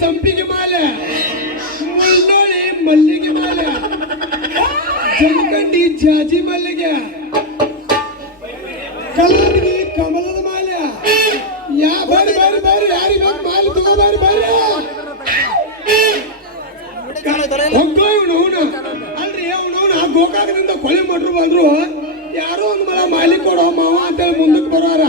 ಸಂಪಿಗೆ ಮಾಲೆ ಮುಳ್ಳೋಳಿ ಮಲ್ಲಿಗೆ ಮಾಲೆ ಜಮಕಂಡಿ ಜಾಜಿ ಮಲ್ಲಿಗೆ ಕಲ್ಲಿ ಕಮಲದ ಮಾಲೆ. ಯಾ ಬಾರಿ ಬಾರಿ ಯಾರಿ ಬಂದು ಮಾಲೆ ತಗೋಬಾರಿ ಬಾರಿ ಅಲ್ರಿ, ಅವನು ಗೋಕಾಕದಿಂದ ಕೊಳೆ ಮಾಡ್ರು ಬಂದ್ರು. ಯಾರೋ ಒಂದು ಮಲ ಮಾಲಿ ಕೊಡೋ ಮಾವ ಅಂತೇಳಿ ಮುಂದಕ್ಕೆ ಬರೋರ.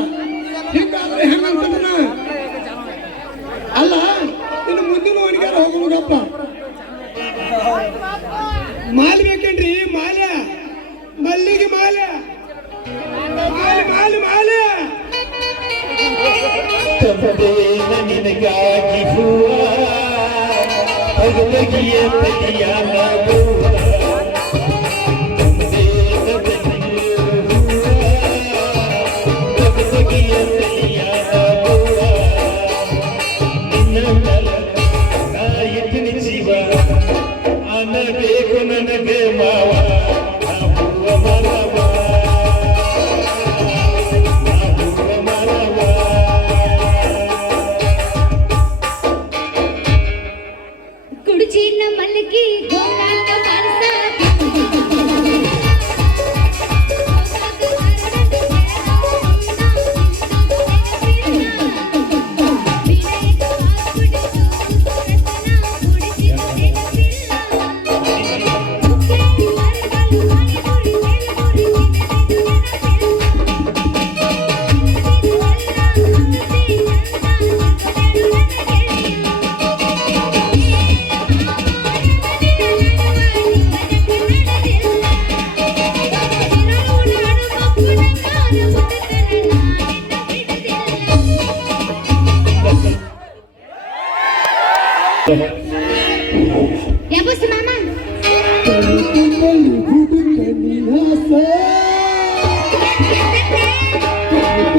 அகலகிய Periyar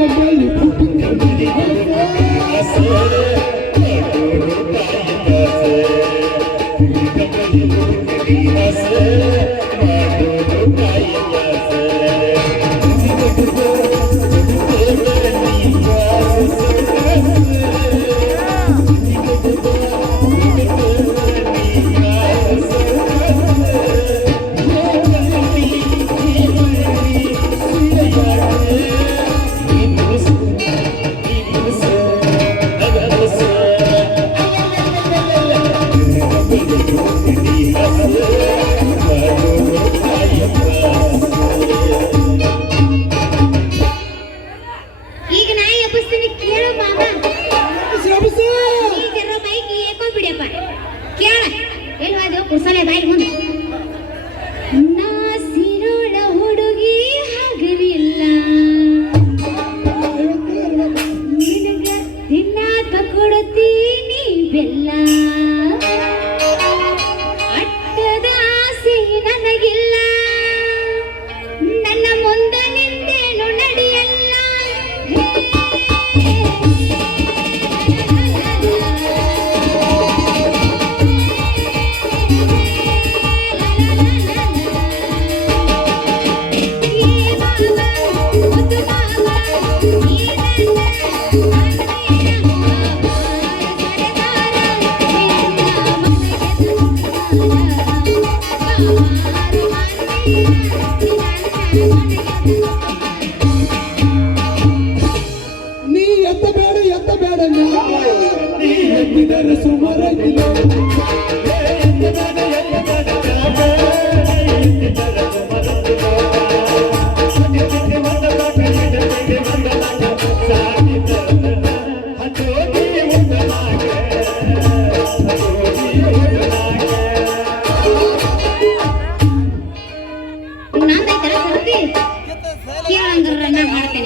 the day.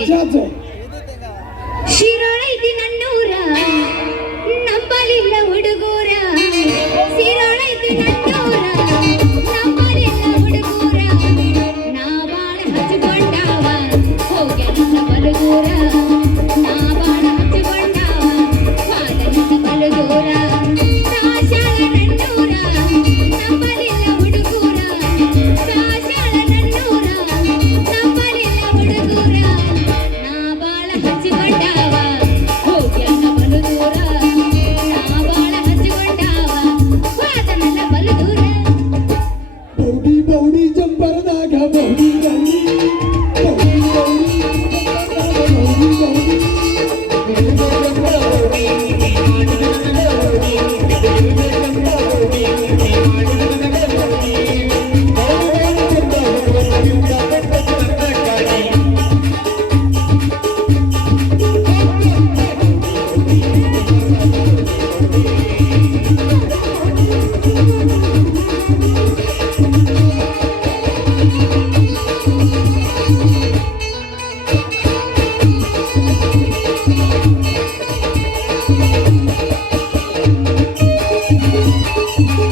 Tiyatro.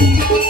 Thank you.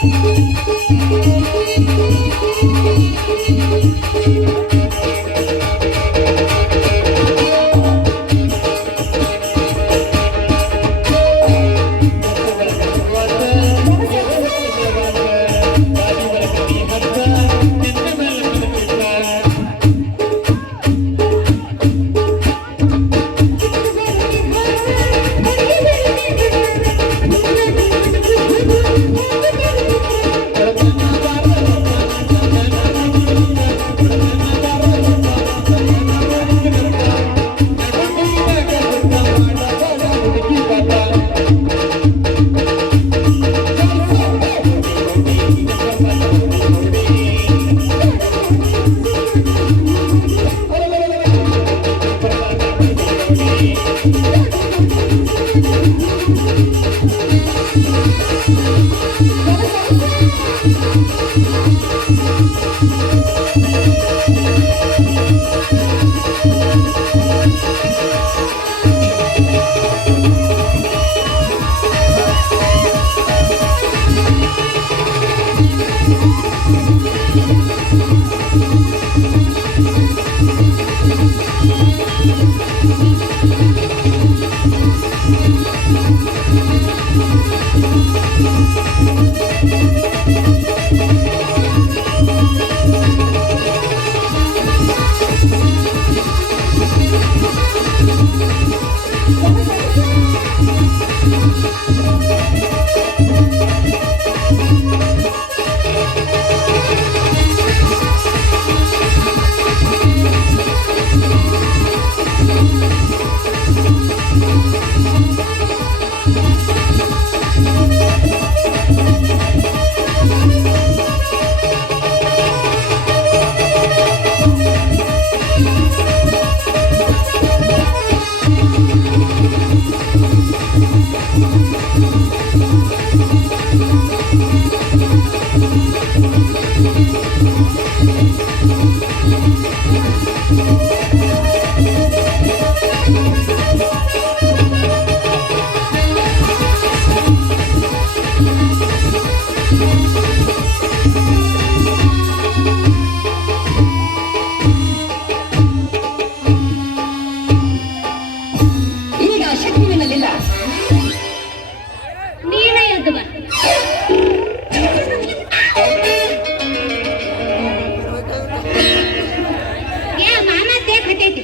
cricket.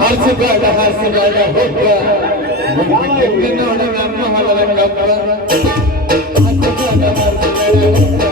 Harsi bada, harsi bada, hoppa. Mumbai, Pune, Nana, Nana, Nana, Nana, Nana. Harsi bada, harsi bada, hoppa.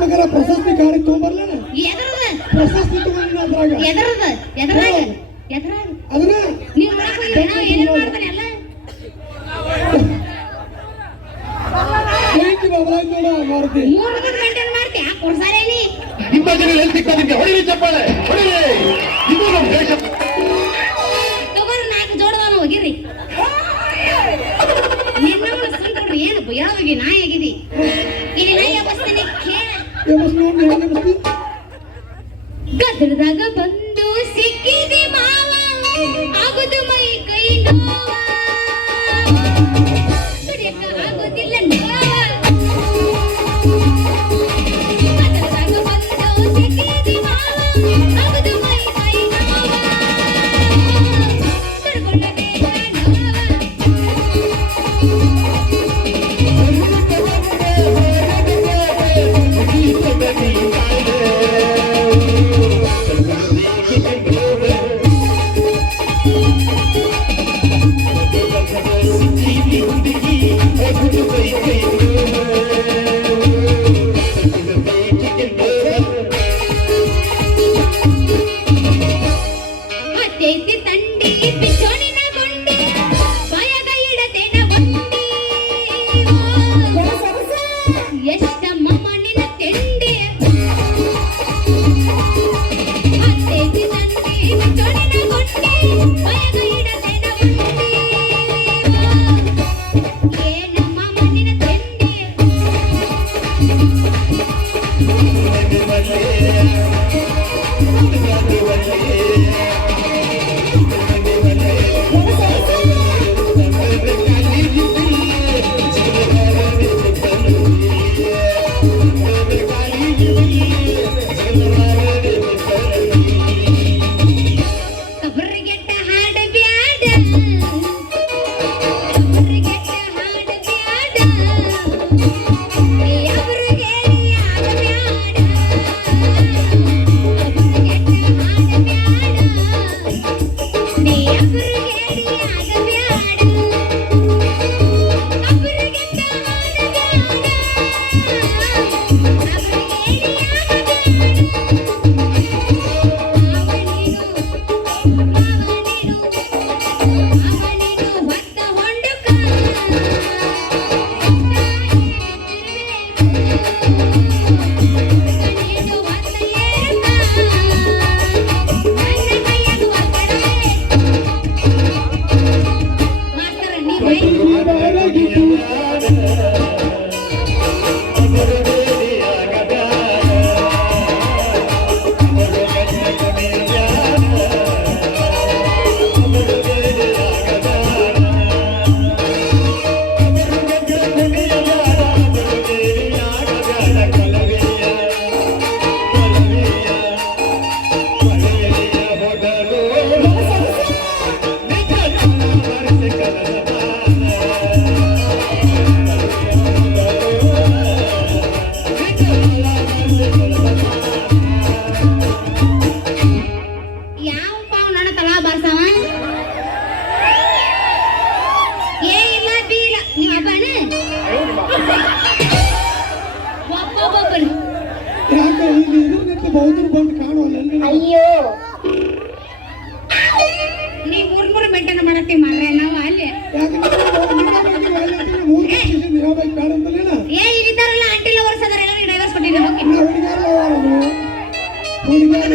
ಬೇಕಾರೆ ಪ್ರಶಸ್ತಿ ಕಾರ್ಡ್ ತಗೊಂಡ್ಬರ್ಲ ಎದರದ. ಪ್ರಶಸ್ತಿ ಅದ್ರಾಗ. ಎದರದ. ಎದರಾಗ. ಎದರಾಗ. ಅದನ್ನ ನೀವ್ ಏನೇನ್ ಎಲ್ಲ? ಮೇಂಟೈನ್ ನಿಮ್ಮ ಜನ ಎಲ್ಲಿ ಸಿಕ್ಕೋದಕ್ಕೆ? ಹೊಡಿರಿ ಚಪ್ಪಾಳೆ. ಹೊಡಿರಿ. ಇದು ನಮ್ಮ ದೇಶ. ತಗೋರಿ ನಾಲ್ಕು ಜೋಡದಾನ ಹೋಗಿರಿ ನಿನ್ನ ಸಂಕೊಡ್ರಿ ಏನು ಯಾವ್ದಾಗಿ ನಾಯಿ ಆಗಿದಿ? ಇಲ್ಲಿ ನಾಯಿ ಅವಸ್ಥೆನೆ ಕೇಳ. ಗದರದಾಗ ಬಂದು ಸಿಕ್ಕಿದೆ ಮಾವ. ಆಗುದು ಮೈ ಕೈ ನೋವ. ಬರ್ತಾವ ಏ ಇಲ್ಲ ಬಿ ಇಲ್ಲ. ನೀವು ಹಬ್ಬನ? ಅಯ್ಯೋ. ನೀ ಮೂರು ಬೆಟ್ಟನ ಮಾಡತ್ತೀವಿ ನಾವು ಅಲ್ಲಿ. ಏ. ಇಲ್ಲಿದ್ದಾರಲ್ಲ ಆಂಟಿ ಲವರ್ಸ್ ಡೈವರ್ಸ್ ಕೊಟ್ಟಿದ್ದೀನಿ ಹೋಗಿ. ಹುಡುಗಾರ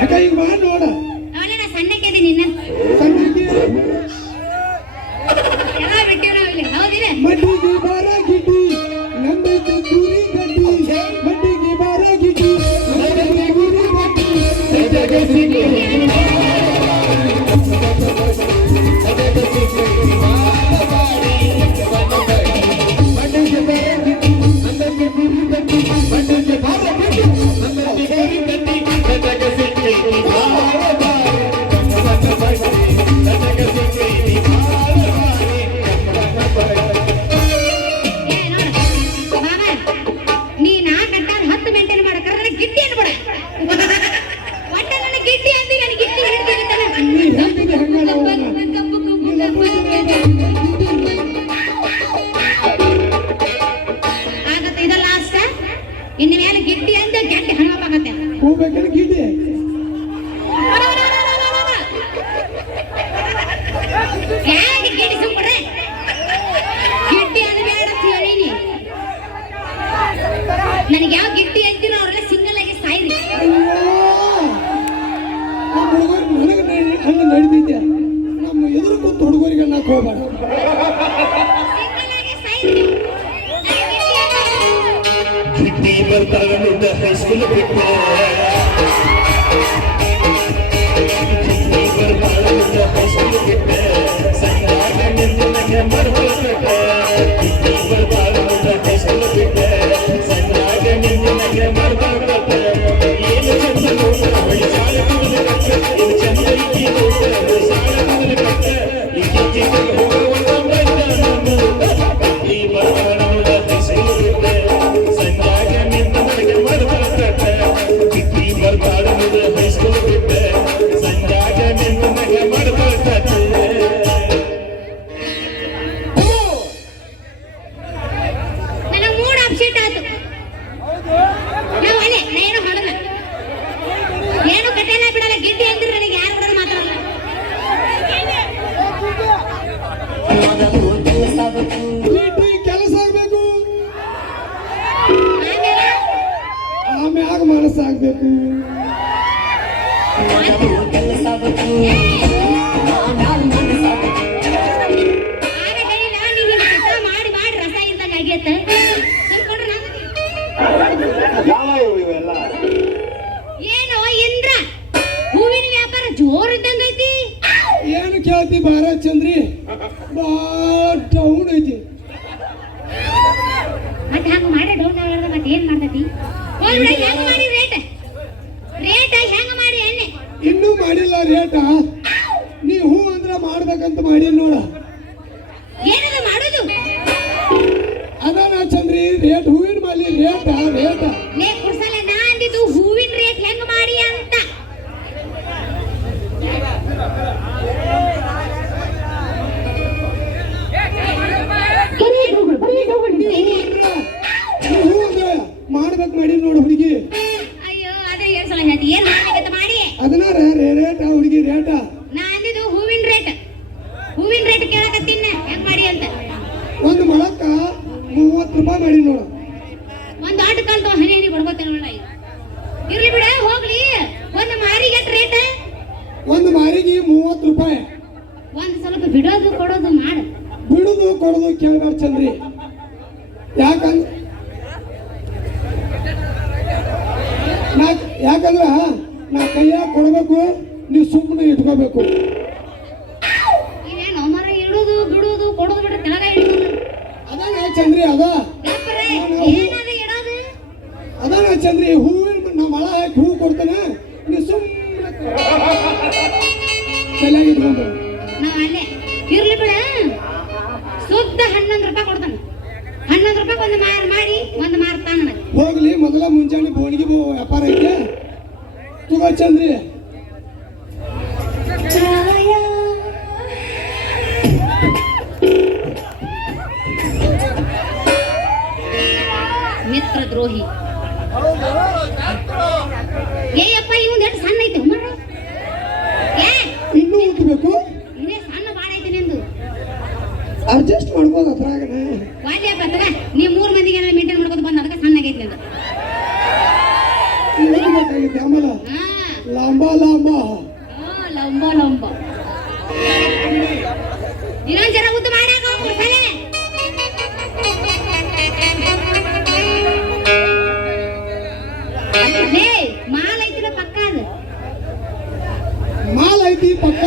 ಯಾಕ ಈಗ ಮಾಡಿ ನೋಡ ಗಿಟ್ಟಿ ಅಂತ ಗಂಟೆ ಹಣವಾಗತ್ತೆ ಹೋಗ್ಬೇಕಂದ್ರೆ ಗಿಡ್ಡಿ ಯಾಕೆ ಗಿಟ್ಟಿ ಸುಮ್ಮನೆ? ಗಿಟ್ಟಿ ಅನ್ಬೇಡ ಹೇಳೀನಿ. ನನಗೆ ಯಾವ ಗಿಟ್ಟಿ ಅಂತೀರೋ ಅವ್ರೆಲ್ಲ ಸಿಂಗಲ್ ಆಗಿ ಸಾಯ್ರಿ. ಹಂಗೆ ನಡಿದಿದ್ದೆ ನಮ್ಮ ಎದುರು ಕೂತು ಹುಡುಗರಿಗೆ ಅನ್ನಕ್ಕೆ ಹೋಗ್ಬೇಡ ಗಿಟ್ಟಿ ಬರ್ತಾಗ ಹೈಸ್ಕೂಲ್ ಬಿಟ್ಟು ಸಂಗಾಗ ನಿನ್ನಗೆ ಗಿಟ್ಟಿ ರೇಟ ರೇಟ. ಲೇ ಕುರ್ಸಲ್ಲ ನಾ ಅಂದಿದ್ದು ಹೂವಿನ ರೇಟ್ ಹೆಂಗ್ ಮಾಡಿ ಅಂತ. ಮಾಡ್ಬೇಕು ಮಾಡಿ ನೋಡು ಹುಡುಗಿ ಅಯ್ಯೋ ಅದೇ ಏನ್ ಸಲ ಹೇಳ್ತಿ ಏನ್ ಮಾಡ್ಬೇಕಂತ ಮಾಡಿ ಅದನ್ನ ರೇಟ ಹುಡುಗಿ ರೇಟ ನಾ ಅಂದಿದ್ದು ಹೂವಿನ ರೇಟ್ ಹೂವಿನ ರೇಟ್ ಕೇಳಕತ್ತೀನ ಹೆಂಗ್ ಮಾಡಿ ಅಂತ ಒಂದು ಮೊಳಕ್ಕ ಮೂವತ್ತು ರೂಪಾಯಿ ಮಾಡಿ ನೋಡು ಒಂದ್ ಆಟ ಕಾಲ್ದ ಹನಿ ಹನಿ ಬಡ್ಕೋತೇನೆ ನೋಡ ಈಗ. ಇರ್ಲಿ ಬಿಡ ಹೋಗ್ಲಿ ಒಂದ್ ಮಾರಿಗೆ ಎಷ್ಟ್ ರೇಟ್ ಒಂದು ಮಾರಿಗೆ ಮೂವತ್ತು ರೂಪಾಯಿ ಒಂದ್ ಸ್ವಲ್ಪ ಬಿಡೋದು ಕೊಡೋದು ಮಾಡು. ಬಿಡುದು ಕೊಡೋದು ಕೇಳ್ಬೇಡ ಚಂದ್ರಿ. ಯಾಕಂದ್ರೆ ನಾ ಯಾಕಂದ್ರ ನಾ ಕೈಯಾಗ ಕೊಡಬೇಕು ನೀವು ಸುಮ್ಮನೆ ಇಟ್ಕೋಬೇಕು. ಇವೇನು ಮರ ಇಡುದು ಬಿಡುದು ಕೊಡೋದು ಬಿಡ ತೆಳಗ ಇಡುದು. ಅದಾನ ಚಂದ್ರಿ ಅದ? ಅದಾನ ಚಂದ್ರಿ ಹೂವಿನ ನಾ ಮಳ ಹಾಕಿ ಹೂ ಕೊಡ್ತೇನೆ ನೀವು ಸುಮ್ಮನೆ ಕೈಯಾಗ ಇಟ್ಕೊಂಡು ನಾವ್ ಅಲ್ಲೇ ಇರ್ಲಿ ಬಿಡ. ಶುದ್ಧ ಹನ್ನೊಂದು ರೂಪಾಯಿ ಕೊಡ್ತಾನ. ಹನ್ನೊಂದು ರೂಪಾಯಿ ಒಂದು ಮಾರ್ ಮಾಡಿ ಒಂದು ಮಾರ್ತಾನ ನನಗೆ ಹೋಗ್ಲಿ ಮೊದಲ ಮುಂಜಾನೆ ಬೋಣಿಗೆ ಬೋ ವ್ಯಾಪಾರ ಐತೆ. ತಗೋ ಚಂದ್ರಿ. ಮಿತ್ರ ದ್ರೋಹಿ ಏಯಪ್ಪ ಇವಂದ್ ಎಷ್ಟು ಸಣ್ಣ ಐತಿ ಮರ ಏ ಇನ್ನೂ ಉತ್ತಬೇಕು ಇನ್ನೇ ಸಣ್ಣ ಬಾಳ ಐತಿ ನಿಂದು ಅಡ್ಜಸ್ಟ್ ಮಾಡ್ಬೋದು ಅದ್ರಾಗನೆ ನೀ ಮೂರ್ ಮಂದಿಗೆ ಮೇಂಟೈನ್ ಮಾಡ್ಕೊತ ಬಂದ ಅದಕ್ಕೆ ಸಣ್ಣ ಆಗೈತಿ ನಿಂದು. ಬೇಕಾಗಿತ್ತು ಆಮೇಲೆ ಹಾ. ಲಾಂಬ ಲಾಂಬ. ಆ, ಲಂಬ ಲಂಬ. ಇನ್ನೊಂದ್ ಜರ ಉದ್ದ ಮಾಡಾಕ. ಲೇ ಮಾಲ್ ಪಕ್ಕ ಅದು. ಮಾಲ್ ಐತಿ ಪಕ್ಕ.